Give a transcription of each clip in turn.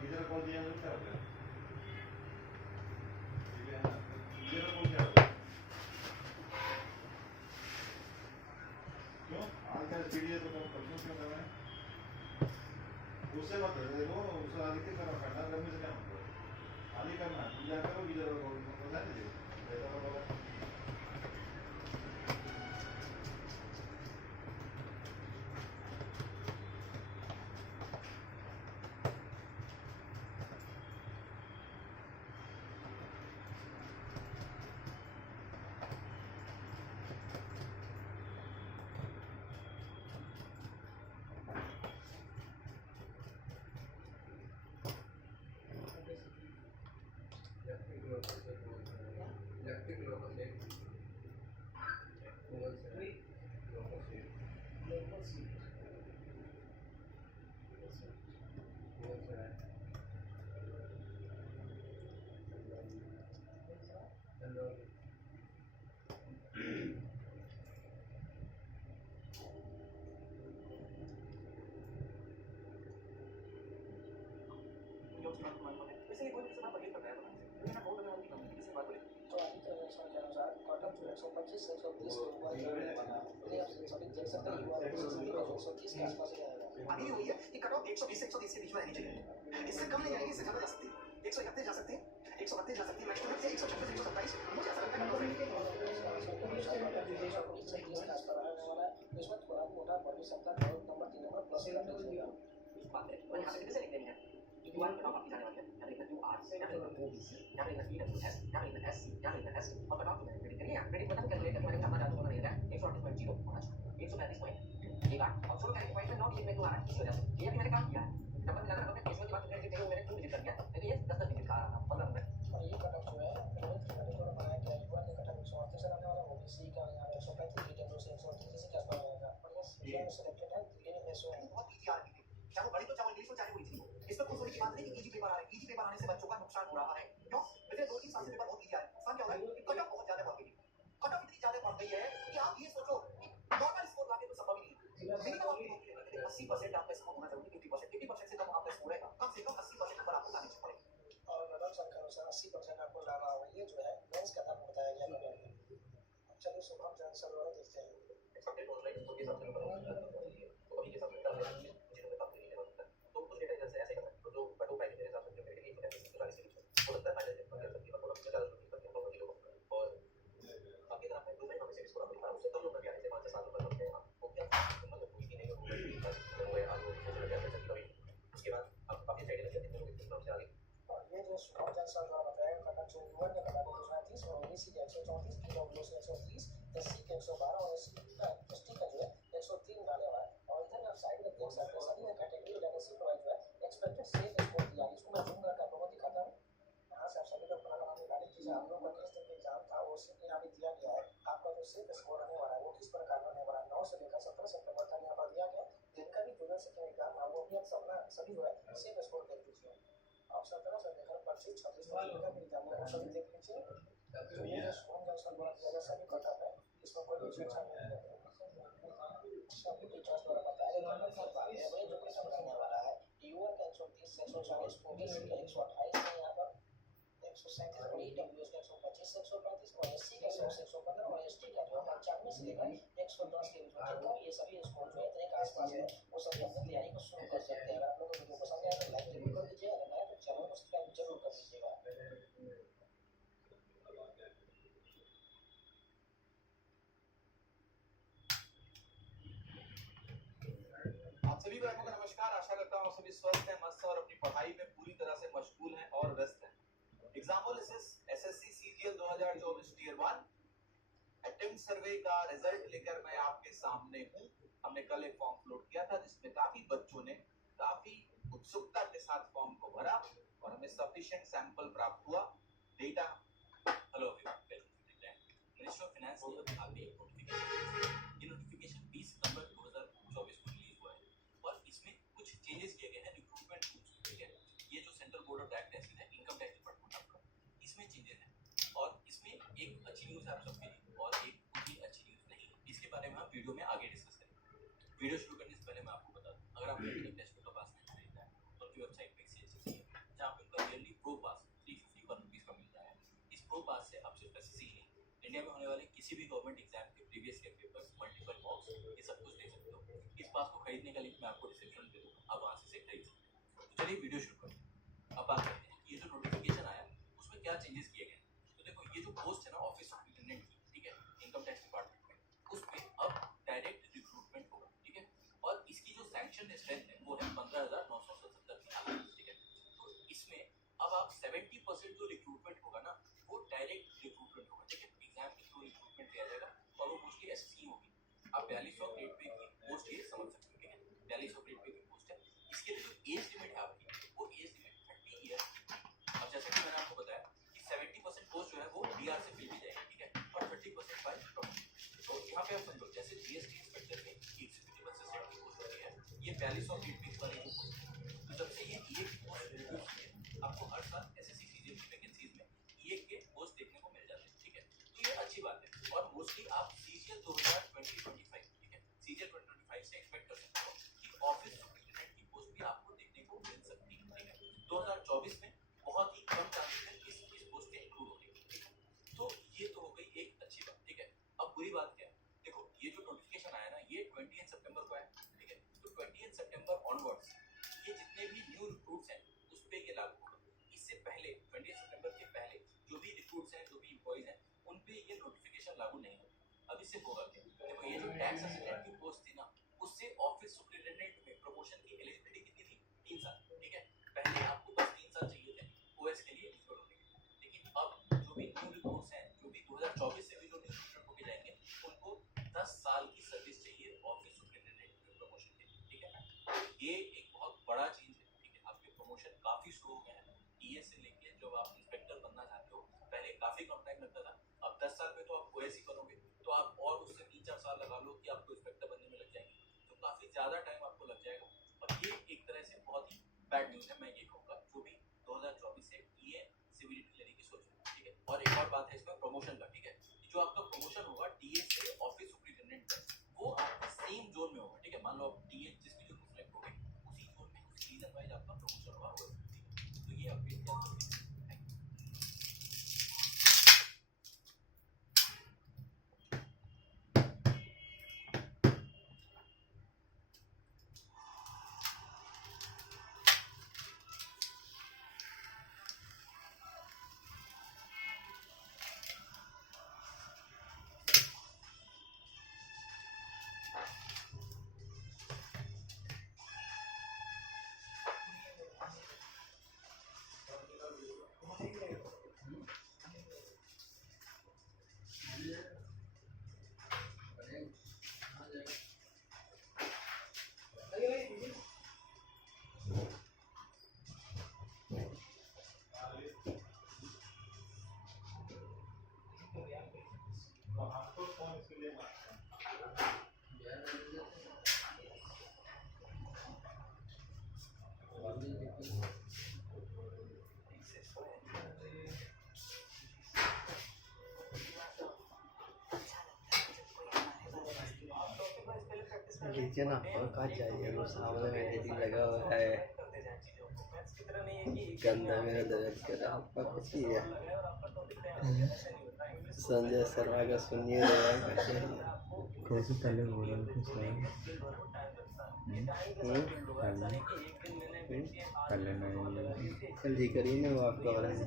Geyser खोल दिया तो क्या हो गया? गीजर खोल क्या हो गया? क्यों? आजकल पीडीए तो कंफ्यूज क्यों कर रहे हैं? उससे मत देखो, उससे आगे क्या करना, ठंडा गर्मी से क्या मतलब? खाली करना, गीजर करो, गीजर खोल, पता है मुझे, बेटा को बोला। अभी हुई है कि कट ऑफ 120 से 130 के बीच में रहनी चाहिए। इससे कम नहीं जाएगी, इससे ज्यादा जा सकती है। 131 जा सकती है, 132 जा सकती है, मैक्सिमम से 136 127। मुझे ऐसा लगता है कट ऑफ रहेगी। इसमें थोड़ा मोटा बढ़ भी सकता है, नंबर 3 नंबर प्लस ही रखना चाहिए। बात है मैंने यहाँ पे कितने से लिख देनी है? यूआर कट ऑफ आपकी जाने वाली है, यहाँ लिखना यूआर, यहाँ लिखना ओबीसी, यहाँ लिखना ईडब्ल्यूएस, यहाँ लिखना एससी, यहाँ लिखना एसटी और कट ऑफ मैंने प्रेडिक्ट करी है। प्रेडिक्ट मतलब कैलकुलेट करके मैंने छापना चाहता हूँ, नहीं रहा है 138.0 होना चाहिए, 135.1 और चलो कैलकुलेट पॉइंट में 9 डिजिट में क्यों आ रहा है, इसी वजह से ये भी मैंने काम किया है। नंबर मिला ना, नंबर इसमें की बात करके मैंने 2 डिजिट कर दिया, लेकिन ये 10 डिजिट का आ रहा था 15 में। और ये कट ऑफ जो है मैंने बनाया गया यूआर का कट ऑफ 138 से रहने वाला, ओबीसी का यहाँ 135, ईडब्ल्यूएस 138 के आसपास रहेगा। और ये सिलेक्टेड है, ग्रीन एसओ है, बहुत इजी आ रही है, चाहे वो बड़ी तो चाहे इंग्लिश हो चाहे वो हिंदी हो। इसमें खुश होने की बात नहीं कि इजी पेपर आ रहा है, इजी पेपर आने से बच्चों का नुकसान हो रहा है। क्यों? पिछले 2-3 साल से पेपर बहुत इजी आ रहा है, नुकसान क्या हो रहा है कि कट ऑफ बहुत ज्यादा बढ़ गई है। कट ऑफ इतनी ज्यादा बढ़ गई है कि आप ये सोचो कि नॉर्मल स्कोर लाके तो संभव ही नहीं है। मिनिमम आपकी होती है 80% आपका स्कोर होना जरूरी, 50% से कम आपका स्कोर है, कम से कम 80% नंबर आपको लाने चाहिए। और मैडम सर के अनुसार 80% आपको लाना होगा, ये जो है मेंस का नाम बताया गया है। चलिए शुभम जैन सर वाला देखते हैं। एक्सपेक्टेड ऑनलाइन स्कोर के हिसाब से नंबर तो अभी के हिसाब से मुझे नंबर तब नहीं लेना होता, तो कुछ डेटा जैसे ऐसे करना है तो जो कट ऑफ मेरे हिसाब से जो मेरे लिए 140 के बीच में हो सकता है, फाइनल कर सकती है, थोड़ा ज्यादा शूटिंग करके हम लोग को और बाकी तरह में दूसरे हमें से स्कोर अपनी उससे कम नंबर भी आने से 5 से 7 नंबर होते हैं। वो क्या मतलब हुई कि नहीं हुई, बस वो है आगे मुझे लग जाता है कभी। उसके बाद अब काफी साइड लग जाती है लोग एकदम से आगे। और ये जो शुभम जैन सर द्वारा बताया कट ऑफ जो यूआर का कट ऑफ 130 और ओबीसी का 134, ईडब्ल्यूएस 130, एससी का 112 और एसटी का जो है 103 डाले हुआ है। और इधर आप साइड में देख सकते हैं सभी ने कैटेगरी लेवल से जो है एक्सपेक्टेड सेफ स्कोर दिया है। इसको मैं जूम करके आप लोगों को दिखाता हूं। यहां से आप सभी लोग अपना काम निकाल लीजिए। आप लोगों का किस तरह का एग्जाम था वो सिर्फ यहां पे दिया गया है। आपका जो सेफ स्कोर रहने वाला है वो किस प्रकार का रहने वाला है, 9 से लेकर 17 सितंबर तक यहां पर दिया गया है। जिनका भी जुड़ल से एग्जाम है वो भी अपना सभी जो है सेफ स्कोर देख लीजिए। आप 17 से लेकर 25 26 तक का भी एग्जाम है वो सभी देख लीजिए। तो ये जो शुभम जैन सर द्वारा दिया गया सभी कट ऑफ है, इसमें कोई भी छेड़छाड़ नहीं है। सभी टीचर्स द्वारा बताया गया एवरेज जो क्वेश्चन रहने वाला है यूआर का 130 से 140, ओबीसी का 128 है, यहाँ पर 137 और ईडब्ल्यूएस का 125 से 135 और एससी का 100 से 115 और एसटी का जो 95 से लेकर 110 के बीच में जितना भी ये सभी स्कोर जो है इतने के आसपास है वो सभी अपनी तैयारी को शुरू कर सकते हैं। अगर आप लोगों को वीडियो पसंद आया तो लाइक जरूर कर दीजिए, अगर नया तो चैनल को सब्सक्राइब जरूर कर दीजिएगा। आप सभी को नमस्कार, आशा करता हूँ सभी स्वस्थ हैं, मस्त और अपनी पढ़ाई में पूरी तरह से मशगूल हैं और व्यस्त हैं। Example SSC CGL 2024 tier 1 attempt survey का रिजल्ट लेकर मैं आपके सामने हूँ। हमने कल एक फॉर्म अपलोड किया था जिसमें काफी बच्चों ने काफी उत्सुकता के साथ फॉर्म को भरा और हमें सफिशिएंट सैंपल प्राप्त हुआ। Data hello ministry of finance ने विभाग में एक नोटिफिकेशन 20 सितंबर 2024 को रिलीज हुआ है और इसमें कुछ चेंजेस किए गए हैं रिक्रूटमेंट रूल्स में। ये जो central board of direct taxes है, इनकम टैक्स डिपार्टमेंट आपका, इसमें चेंजेस हैं और इसमें एक अच्छी न्यूज़ है आप सबके लिए और एक उतनी अच्छी न्यूज़ नहीं है। इसके बारे में हम वीडियो में आगे डिस्कस करेंगे। वीडियो शुरू करने से पहले मैं आपको बता दूं, अगर आपने अभी तक टेस्ट पेपर पास नहीं खरीदा है तो उनकी वेबसाइट पे CHSE प्रो पास से आप सिर्फ एसएससी ही नहीं, इंडिया में होने वाले किसी भी गवर्नमेंट एग्जाम के प्रीवियस ईयर पेपर्स, मल्टीपल मॉक्स, ये सब कुछ दे सकते हो। इस पास को खरीदने का लिंक मैं आपको डिस्क्रिप्शन में दे दूंगा, आप वहां से खरीद सकते हो। तो चलिए वीडियो शुरू करते हैं। अब बात करते हैं कि ये जो नोटिफिकेशन आया उसमें क्या चेंजेस किए गए। तो देखो ये जो पोस्ट है ना ऑफिस सुपरिटेंडेंट की, ठीक है, इनकम टैक्स डिपार्टमेंट में, उस पे अब डायरेक्ट रिक्रूटमेंट होगा, ठीक है। और इसकी जो सैंक्शन स्ट्रेंथ है वो है 15,977 की आसपास, ठीक है। तो इसमें अब आप 70% जो रिक्रूटमेंट होगा ना वो डायरेक्ट रिक्रूटमेंट होगा, ठीक है। एग्जाम के थ्रू रिक्रूटमेंट किया जाएगा और वो मोस्टली एसएससी होगी। आप 4200 ग्रेड पे की पोस्ट ये समझ सकते हो, ठीक है। 4200 ग्रेड पे की पोस्ट है। इसके लिए जो एज लिमिट है आपकी, वो एज लिमिट 30 ईयर। अब जैसे कि मैंने आपको बताया कि 70% पोस्ट जो है वो डीआर से फिल की जाएगी, ठीक है, और 30% बाय प्रमोशन। तो यहाँ पे आप समझो जैसे जीएसटी इंस्पेक्टर में एग्जीक्यूटिव असिस्टेंट की पोस्ट होती है, ये 4200 ग्रेड पे वाली जो पोस्ट है। तो जब से ये ईए की पोस्ट रिड्यूस हुई है, आपको हर साल एसएससी सीजीएल की वैकेंसीज में ईए के पोस्ट देखने को मिल जाते हैं, ठीक है। तो ये अच्छी बात है। और मोस्टली आप सीजीएल 2020-25, ठीक है, सीजीएल 2025 से एक्सपेक्ट कर सकते हो कि ऑफिस सुपरिटेंडेंट की पोस्ट भी आपको देखने को मिल सकती है, ठीक है। 2024 में बहुत ही कम चांसेस है इस पोस्ट के इंक्लूड होने के, ठीक है। तो ये तो हो गई एक अच्छी बात, ठीक है। अब बुरी बात क्या है, देखो ये जो नोटिफिकेशन आया ना ये 20 सितंबर को आया, ठीक है। तो 20 सितंबर ऑनवर्ड्स ये जितने भी न्यू रिक्रूट्स हैं उस पे ये लागू होगा। इससे पहले 20 सितंबर के पहले जो भी रिक्रूट्स हैं, जो भी एम्प्लॉइज हैं, उन पे ये नोटिफिकेशन लागू नहीं होगा। अब इससे होगा क्या, देखो ये जो टैक्स असिस्टेंट की पोस्ट थी ना उससे ऑफिस सुपरिटेंडेंट में प्रमोशन की एलिजिबिलिटी कितनी थी, 3 साल, ठीक है। पहले आपको बस 3 साल चाहिए थे ओएस के लिए एलिजिबल होने के लिए, लेकिन अब जो भी न्यू रिक्रूट्स हैं, जो भी 2024 से भी जो न्यू रिक्रूट होके जाएंगे, उनको 10 साल की सर्विस चाहिए ऑफिस सुपरिटेंडेंट में प्रमोशन के लिए, ठीक है। ये एक बहुत बड़ा चीज है, ठीक है। आपके प्रमोशन काफी स्लो हो गए हैं टीए से लेके जब आप इंस्पेक्टर बनना चाहते हो, पहले काफी कम टाइम लगता था, अब 10 साल में तो आप ओएस ही बनोगे, तो आप और उससे 3-4 साल लगा लो कि आपको इंस्पेक्टर बनने में लग जाएंगे, तो काफी ज्यादा टाइम आपको लग जाएगा। और ये एक तरह से बहुत ही बैड न्यूज है, मैं ये कहूंगा, जो भी 2024 से टीए सिविलिटी लेने की सोच रहे हैं, ठीक है। और एक और बात है इसमें प्रमोशन का, ठीक है, जो आपका प्रमोशन होगा टीए से ऑफिस सुपरिटेंडेंट में, वो आपके सेम जोन में होगा, ठीक है। मान लो आप टीए जिस भी जोन में सिलेक्ट होगे उसी जोन में उसी रीजन वाइज आपका प्रमोशन होगा, ठीक है। तो ये अपडेट क्या है। तो हमको फोन इसके लिए मारते हैं। लीजिए ना और कहाँ चाहिए वो सामने में एलईडी लगा हुआ है गंदा मेरा दर्द कर रहा आपका कुछ ही है संजय शर्मा का सुनिए कैसे पहले बोल रहे थे सर पहले नहीं कल जी करिए नहीं वो आपका हो रहा है कुछ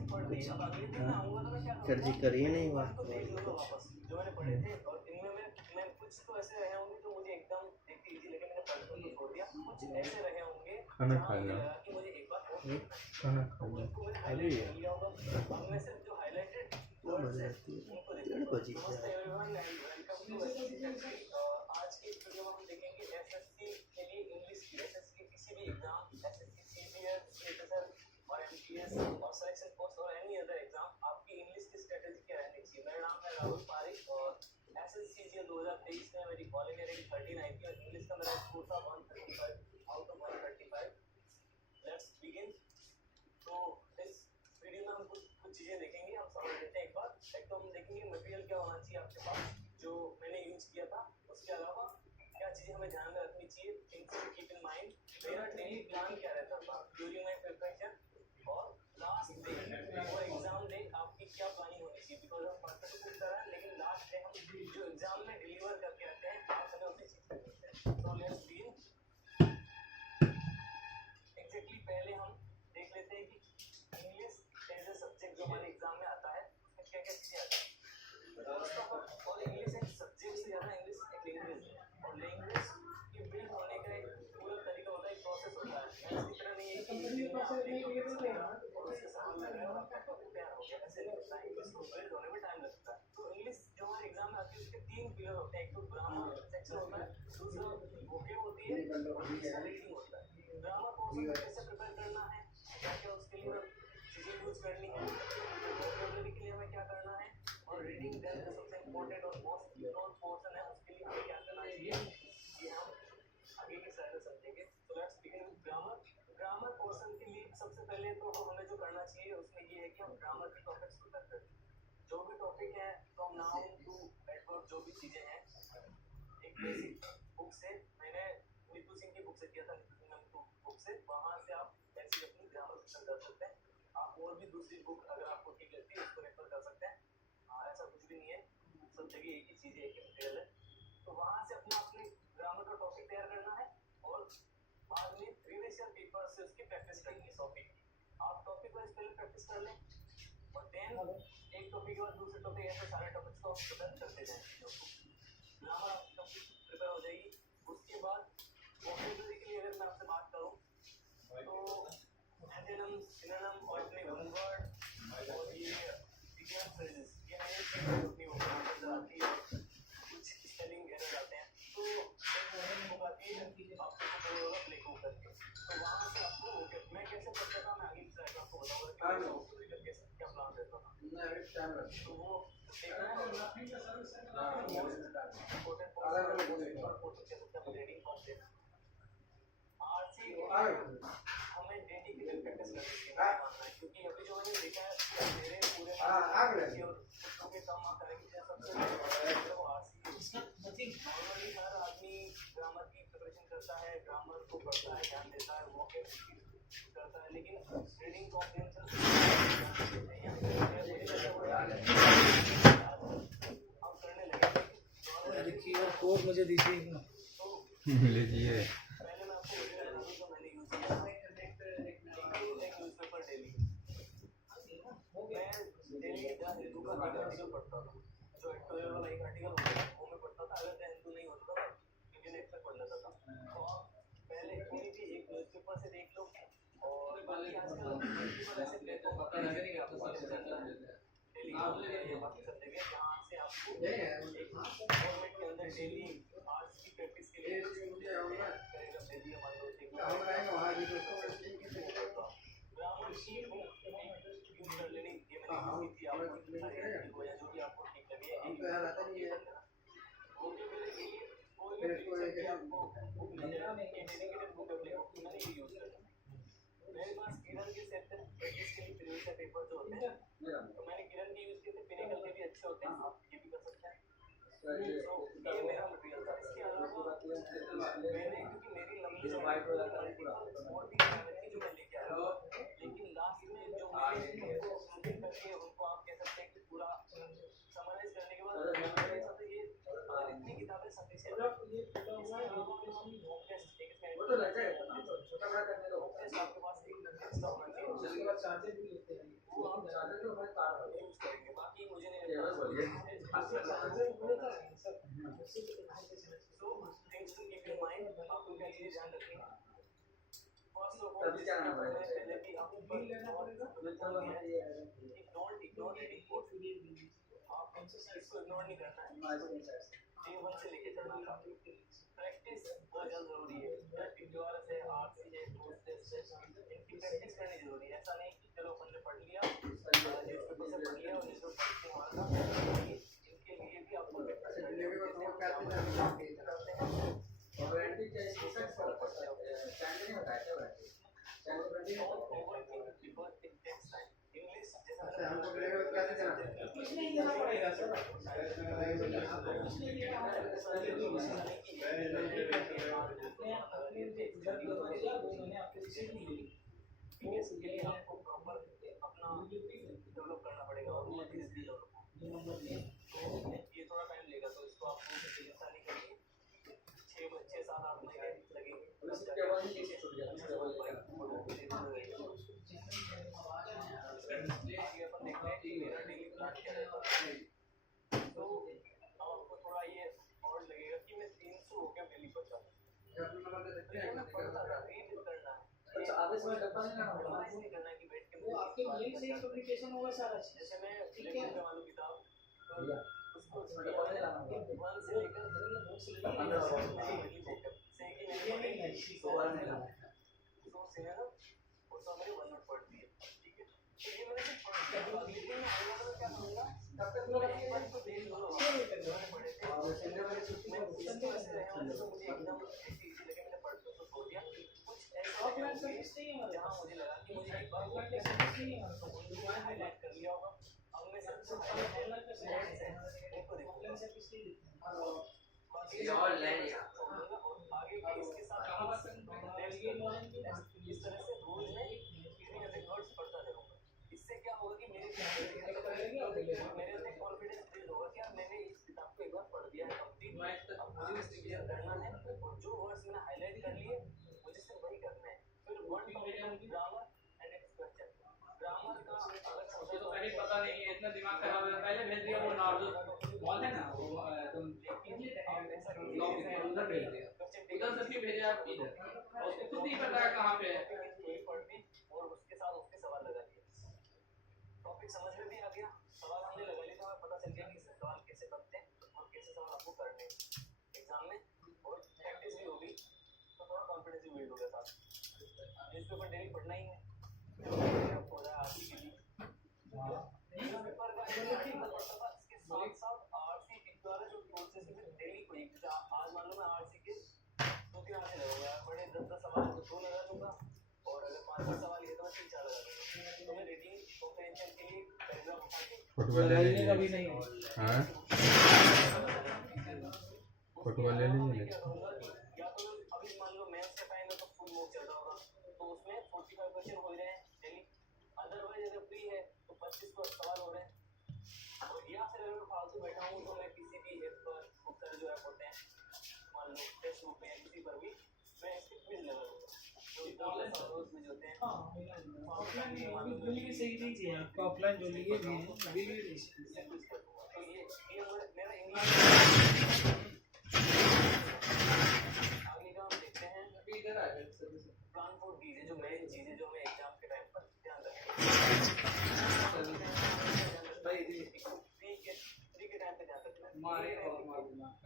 कल जी करिए नहीं वो आपका कुछ जो मैंने पढ़े थे और इनमें मैं कुछ तो ऐसे रहे होंगे जो मुझे एकदम देखते इजी लगे, मैंने पढ़ के छोड़ दिया। कुछ ऐसे रहे होंगे खाना खा मुझे लिया लगा कि मुझे एक बार खाना खा लिया उनको मैंने हाईलाइट कर लिया होगा। अब मैं सिर्फ जो हाईलाइटेड वर्ड्स हैं उनको देखूंगा। नमस्ते everyone and welcome to SSC factory. आज की इस वीडियो में हम देखेंगे एसएससी के लिए इंग्लिश की, एसएससी के किसी भी एग्जाम, एसएससी सीजीएल, सीएसएल और एमटीएस और सिलेक्शन पोस्ट और एनी अदर एग्जाम, आपकी इंग्लिश की स्ट्रेटजी क्या रहनी चाहिए। मेरा नाम है राहुल पारिक और एसएससी सीजीएल 2023 में मेरी ऑल इंडिया रैंक 13 आई थी और इंग्लिश का मेरा स्कोर था 135 आउट ऑफ 135। Let's begin. तो इस वीडियो में हम कुछ चीजें देखेंगे, हम समझ लेते हैं एक बार। एक तो हम देखेंगे मटेरियल क्या होना चाहिए आपके पास जो मैंने यूज किया था, उसके अलावा क्या चीजें हमें ध्यान में रखनी चाहिए, things to keep in mind. मेरा डेली प्लान क्या रहता था ड्यूरिंग माय प्रिपरेशन और लास्ट डे और एग्जाम डे आपकी क्या प्लानिंग होनी कैसे आता है। और इंग्लिश एक सब्जेक्ट से ज़्यादा इंग्लिश एक लैंग्वेज है, और लैंग्वेज के बिल्ड होने का एक पूरा तरीका होता है, एक प्रोसेस होता है। इस तरह नहीं है कि एक दिन में आप एक टॉपिक समझा और उसके सवाल लग रहे हैं और आपका टॉपिक तैयार हो गया, ऐसे नहीं होता है। इंग्लिश को बिल्ड होने में टाइम लगता है। तो इंग्लिश जो हमारे एग्जाम में आती है उसके 3 पिलर होते हैं। एक तो ग्रामर सेक्शन होता है, दूसरा वोकेब होती है, और तीसरा रीडिंग होता है। ग्रामर पोर्शन को कैसे प्रिपेयर करना है, क्या क्या उसके लिए चीज़ें यूज करनी है, वोकेबलरी के लिए हमें क्या करना है, और रीडिंग दैट जो सबसे इम्पोर्टेंट और मोस्ट नोन पोर्शन है उसके लिए हमें क्या करना चाहिए, ये हम आगे की स्लाइड में समझेंगे। तो let's begin with grammar. Grammar portion के लिए सबसे पहले तो हमें जो करना चाहिए उसमें ये है कि हम ग्रामर के टॉपिक्स प्रिपेयर करें। जो भी टॉपिक है, फ्रॉम नाउन टू एडवर्ब, जो भी चीज़ें हैं, एक बेसिक बुक से, मैंने नीतू सिंह की बुक से किया था, नीतू बुक से, वहाँ से आप बेसिक अपनी ग्रामर प्रिपेयर कर सकते हैं। आप और भी दूसरी बुक अगर आपको ठीक लगती है उसको रेफर कर सकते हैं। ऐसा कुछ भी नहीं है, सब जगह एक ही चीज़ है, एक ही मटेरियल है। तो वहाँ से अपना अपने ग्रामर का टॉपिक तैयार करना है, और बाद में प्रीवियस ईयर पेपर से उसकी प्रैक्टिस करनी है। टॉपिक आप टॉपिक वाइज पहले प्रैक्टिस कर लें, और देन एक टॉपिक के बाद दूसरे टॉपिक, ऐसे सारे टॉपिक्स को आप प्रिपेयर करते जाएं। ग्रामर आपकी कंप्लीट प्रिपेयर हो जाएगी। उसके बाद वोकैबुलरी के लिए अगर मैं आपसे बात करूँ तो एंटोनिम, सिनोनिम, ऑल्टरनेटिव वर्ड और ये इडियम फ्रेजेस, ये नई अपनी वोकैबुलरी आती है, कुछ स्पेलिंग एरर आते हैं, तो एक बुक आती है आपको प्ले बुक करके, तो वहाँ से आपको मैं कैसे पढ़ता था, मैं आगे की स्लाइड में आपको बताऊंगा कि वोकैबुलरी का कैसे क्या प्लान रहता था। तो वो रीडिंग पार्ट है। आरसी हमें डेडिकेटेड प्रैक्टिस करनी चाहिए, क्योंकि अभी जो मैंने देखा है मेरे पूरे और कुछ के कम मार्क्स आएंगे, जैसा सबसे वो आरसी। नॉर्मली हर आदमी ग्रामर की प्रिपरेशन करता है, ग्रामर को पढ़ता है, ध्यान देता है, वोकैब करता है, लेकिन रीडिंग कॉम्प्रिहेंशन अब करने लगे। देखिए कोड मुझे दीजिए। लीजिए। पहले मैं आपको बता दूं तो मैंने यूज किया एक न्यूज़पेपर डेली। मैं डेली हिंदू का एक आर्टिकल पढ़ता था, जो एडिटोरियल वाला एक आर्टिकल होता है वो मैं पढ़ता था। अगर हिंदू नहीं होता था इंडियन एक्सप्रेस पढ़ लेता था। तो आप पहले कोई भी एक न्यूज़पेपर से देख लो, और बाकी आजकल न्यूज़पेपर ऐसे प्लेटफॉर्म पर डेली बाकी सब जगह जहाँ से आपको एक फॉर्मेट के अंदर डेली आर्ट्स की प्रैक्टिस के लिए करेगा दे दिया, मान लो ग्रामर शीट यूज कर लेनी, ये मैंने यूज की थी, आपको या जो भी आपको ठीक लगे। वोकैबुलरी के लिए कोई भी टीचर की आपको बुक मिल जाए, ये डेडिकेटेड वोकैबुलरी बुक मैंने ये यूज करना। मेरे पास किरण के सेट थे प्रैक्टिस के लिए, प्रीवियस ईयर पेपर जो होते हैं, तो मैंने किरण के यूज किए थे, पिनेकल के भी अच्छे होते हैं, आप ये भी कर सकते हैं। तो ये मेरा मटेरियल था। इसके अलावा मैंने, क्योंकि मेरी लंबी मल्टीपल और भी की जो मैं लेके आया, लेकिन लास्ट में जो मैंने उनको करके उनको आप कह सकते हैं कि पूरा समराइज करने के बाद मेरे साथ ये अगर इतनी किताबें सफिशिएंट है, इसके अलावा मॉक टेस्ट एक आपके पास एक एक्स्ट्रा होना चाहिए, वो आप यूज करेंगे। बाकी मुझे नहीं तो things to keep in mind, आपको क्या चीजें ध्यान रखनी है। फर्स्ट ऑफ ऑल पहले भी आपको डोंट इग्नोर रीडिंग कोर्स, आप इसको इग्नोर नहीं करना है, डे 1 से लेके चलना है। प्रैक्टिस बहुत ज़्यादा जरूरी है, पिक्चर्स है, आरसी है, क्लोज टेस्ट है, इनकी प्रैक्टिस करनी जरूरी है। ऐसा नहीं कि चलो अपन ने पढ़ लिया, न्यूज़पेपर से पढ़ लिया और न्यूज़पेपर पढ़ के मारना, इनके लिए भी आपको प्रैक्टिस करनी है। इसके लिए आपको प्रॉपर अपना डेवलप करना पड़ेगा, और वो चीज़ भी डेवलप तो ये थोड़ा टाइम लेगा, तो इसको आपको चिंता नहीं करनी, 6-7-8 महीने लगेंगे। आगे अपन देखते हैं कि मेरा डेली प्लान क्या रहता है। पड़ता था। ये मैं पढ़ता था, रीड करना है। अच्छा, आधे समय डब्बा नहीं लाना होता, नहीं करना कि बैठ के वो आपके यही से कम्युनिकेशन होगा सारा। जैसे मैं लेकर के वालों किताब उसको डब्बा नहीं लाना होगा, 1 से लेकर 2 से लेकर 15 से ये नहीं है, दोबारा नहीं लाना है। तो से ना वो तो मेरे 1 नोट पढ़ती है, ठीक है। तो ये मैंने सिर्फ पढ़ दिया, अगले दिन मैं आने वाला क्या करूंगा, तब तक पूरा एक बार तो देख लो पढ़े थे और संडे वाले छुट्टी में संडे से रहे हैं तो मुझे एकदम ऐसी लगे मैंने पढ़ तो छोड़ दिया। कुछ ऐसा ऑफलाइन सर्विस नहीं है, जहां मुझे लगा कि मुझे एक बार ऑफलाइन सर्विस नहीं है तो उनको हाईलाइट कर लिया होगा। अब मैं सबसे ऑनलाइन का सर्विस है, देखो ऑफलाइन सर्विस नहीं देते ये ऑनलाइन है और आगे के इसके साथ कहां बात करेंगे इस तरह से रोज में इतने रिकॉर्ड्स पढ़ता रहूंगा। इससे क्या होगा कि मेरे अंदर कॉन्फिडेंस बिल्ड होगा कि यार मैंने इस किताब को एक बार पढ़ दिया है कंप्लीट, अब मुझे इस रिवीजन करना है और जो वर्ड्स मैंने हाईलाइट कर लिए मुझे सिर्फ वही करना है। फिर one topic grammar and expression, grammar का अगर समझो तो पहले पता नहीं है, इतना दिमाग खराब है, पहले भेज दिया वो नॉर्मल मॉल है ना वो तुम उधर भेज दिया, उधर से भी भेजा आप इधर, उसको खुद ही पता है कहां पे है, पढ़ दी और उसके साथ उसके सवाल लगा दिए। टॉपिक समझ में भी आ गया, सवाल हमने लगा लिया तो हमें पता चल गया कि सवाल कैसे बनते हैं और कैसे सवाल आपको करने हैं एग्जाम में, और प्रैक्टिस भी होगी तो थोड़ा कॉन्फिडेंस भी बिल्ड हो गया था। न्यूज़पेपर डेली पढ़ना ही है जो हो रहा है आज के लिए न्यूज़पेपर का आर्टिकल पढ़ता था, इसके साथ साथ आरसी द्वारा जो प्रोसेस है डेली पढ़ी। आज मान लो मैं आरसी के 2-3 आने लगूंगा, बड़े 10-10 सवाल 2 लगा दूंगा और अगर 5-5 सवाल ये तो मैं 3-4 लगा दूंगा। तो मैं रीडिंग कॉम्प्रिहेंशन के लिए पैराग्राफ उठा के फुटबॉल ले लीजिए कभी नहीं है। हाँ फुटबॉल ले लीजिए क्या करूंगा कि या तो अभी मान लो मैथ्स का टाइम है तो फुल मॉक चल रहा होगा तो उसमें 45 क्वेश्चन हो रहे हैं डेली, अदरवाइज अगर फ्री है तो 25 सवाल हो रहे हैं। और या फिर अगर फालतू बैठा हूँ तो मैं किसी भी ऐप पर खूब सारे जो ऐप होते हैं मान लो फेसबुक पे या किसी पर भी मैं इसके क्विज लगा दूंगा, जो रोज क्विज होते हैं। ऑफलाइन जो लिए सही नहीं चाहिए आपको, ऑफलाइन जो लिए भी हैं अभी भी तो ये मेरा इंग्लिश आगे का हम देखते हैं। अभी इधर आ जाए प्लान फॉर डीजे, जो मेन चीजें जो मैं एग्जाम के टाइम पर ध्यान फ्री के टाइम पे ध्यान रखना है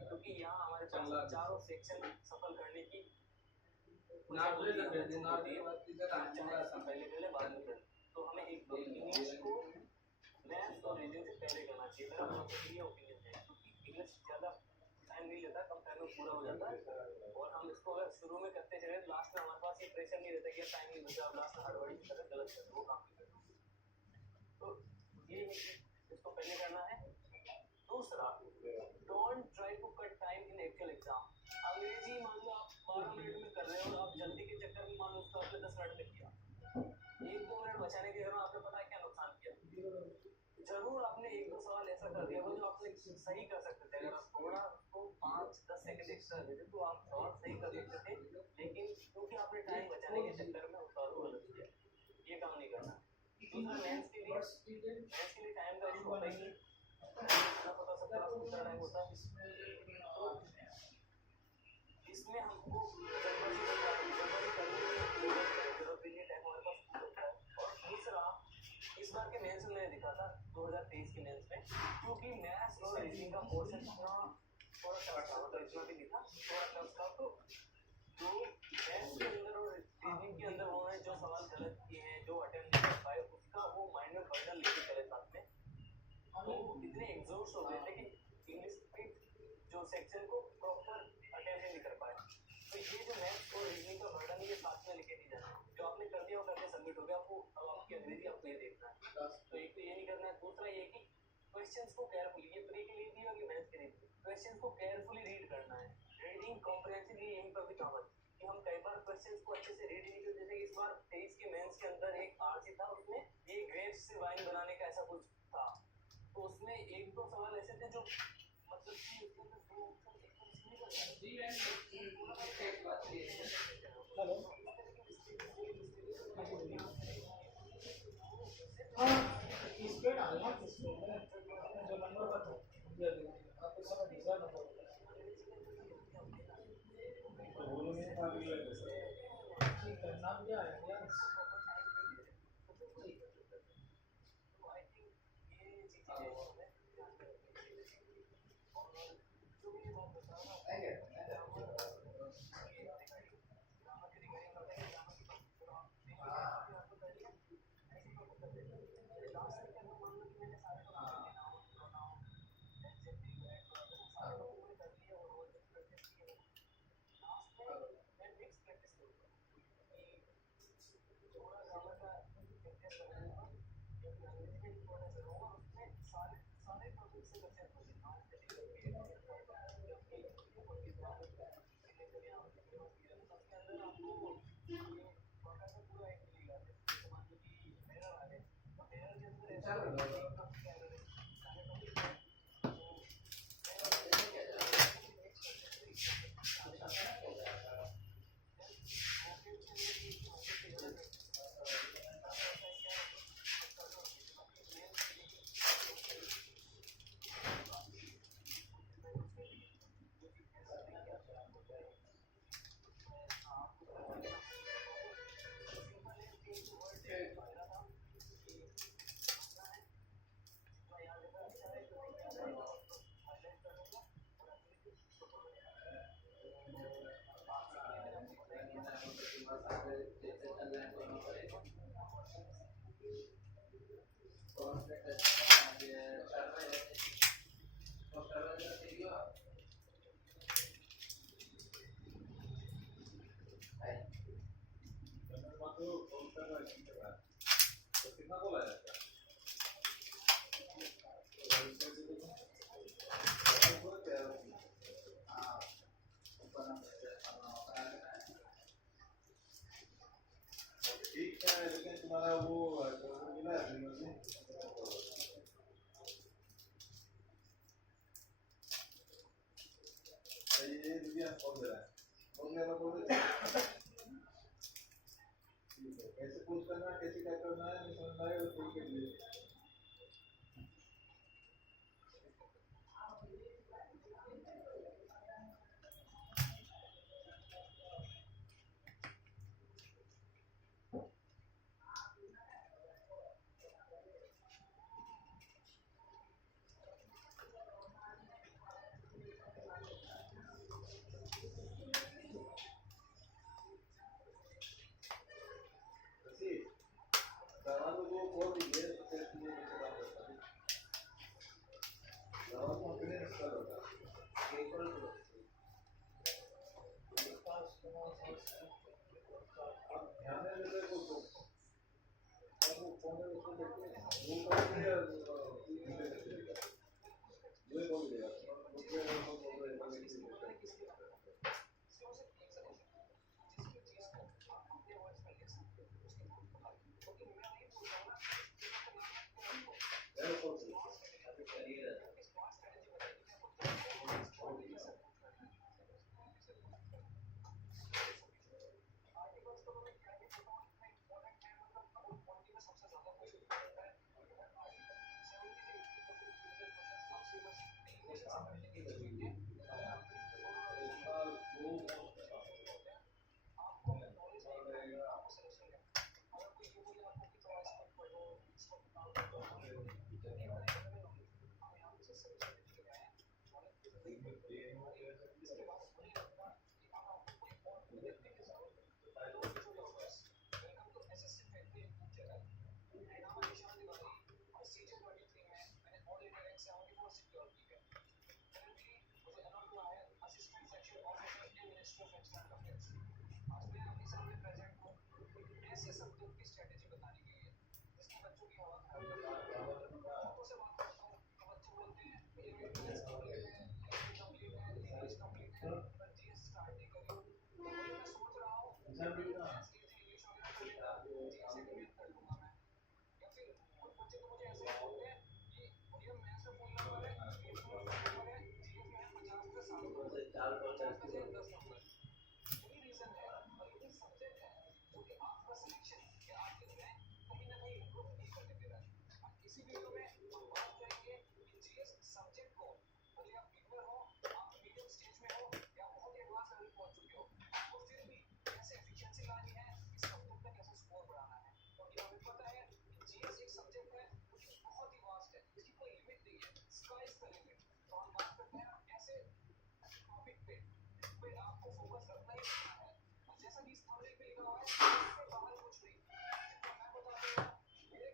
क्योंकि यहाँ हमारे पास चारों सेक्शन सफल करने की पहले बाद में कर, तो हमें एक तो इंग्लिश को मैथ्स और रीजनिंग से पहले करना चाहिए, मेरा ये ओपिनियन है क्योंकि इंग्लिश ज़्यादा टाइम नहीं लेता, कम टाइम में पूरा हो जाता है और हम इसको अगर शुरू में करते चले लास्ट में हमारे पास ये प्रेशर नहीं रहता कि टाइम नहीं बचा, लास्ट में हड़बड़ी की तरह गलत कर वो काम नहीं करना। तो ये इसको पहले करना है। दूसरा, don't try to cut time in actual exam. अंग्रेजी मान लो आप 12 मिनट में कर रहे हो और आप जल्दी के चक्कर में मान लो उसको आपने 10 मिनट में किया, 1-2 मिनट बचाने के कारण आपने पता है क्या नुकसान किया। जरूर आपने 1-2 सवाल ऐसा कर दिया जो आपने सही कर सकते थे, अगर आप थोड़ा तो 5-10 सेकंड एक्स्ट्रा देते तो आप सवाल सही कर सकते थे, लेकिन क्योंकि आपने टाइम बचाने के चक्कर में उस सवाल को गलत किया, ये काम नहीं करना। दूसरा, मैथ्स के लिए टाइम का इशू होता ही पता सबका कितना टाइम होता है, तो इसमें हमको और दूसरा, इस बार के मेंस में दिखा था 2023 के मेंस में, क्योंकि मैथ्स और रीजनिंग का पोर्शन थोड़ा टफ था, मतलब इसमें भी दिखा थोड़ा टफ था, तो जो मैथ्स के अंदर और रीजनिंग के अंदर उन्होंने जो सवाल गलत किए हैं, जो अटेम्प्ट नहीं कर पाए, उसका वो माइंड में बर्डन लेके चले साथ में, तो इतने एग्जॉस्ट हो गए थे कि इंग्लिश के जो सेक्शन को प्रॉपर अटेम्प्ट नहीं कर पाए। तो ये जो मैथ्स और रीजनिंग का बर्डन ये साथ में लेके नहीं जाना, जो आपने कर दिया वो करके सबमिट हो गया, आपको अब आपकी अंग्रेजी आपको ये देखना है, तो एक तो ये नहीं करना है। दूसरा ये कि क्वेश्चंस को केयरफुली, ये प्री के लिए भी और ये मैथ्स के लिए भी, क्वेश्चंस को केयरफुली रीड करना है। रीडिंग कॉम्प्रिहेंसिवली यहीं पर भी कहावत कि हम कई बार क्वेश्चंस को अच्छे से रीड नहीं करते, जैसे इस बार 23 के मेंस के अंदर एक आरसी था, उसमें ये ग्रेप्स से वाइन बनाने का ऐसा कुछ था, तो उसमें 1-2 सवाल ऐसे थे जो मतलब कि उसके अंदर दो कितना बोला जाता ठीक है, लेकिन तुम्हारा वो मिला है ये दुनिया खोल दे रहा है, खोल दे रहा बोल दे। कैसे पूछ करना है, कैसे क्या करना है, नहीं समझ आएगा तो के लिए दवा को खोल दीजिए तो फिर ये काम करता है। दवा को अपने इंस्टॉल होता है केवल ध्यान में लेते को वो फोन में उसको देखिए वो कौन है ये बोल दिया मेरे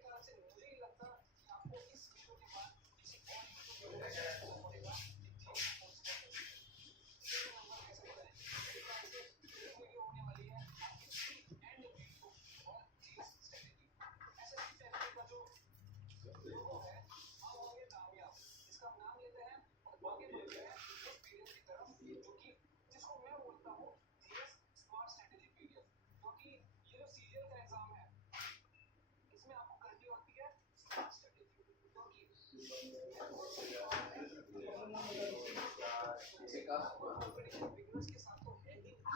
ख्याल से मुझे नहीं लगता कि आपको इस वीडियो के बाद किसी और वीडियो को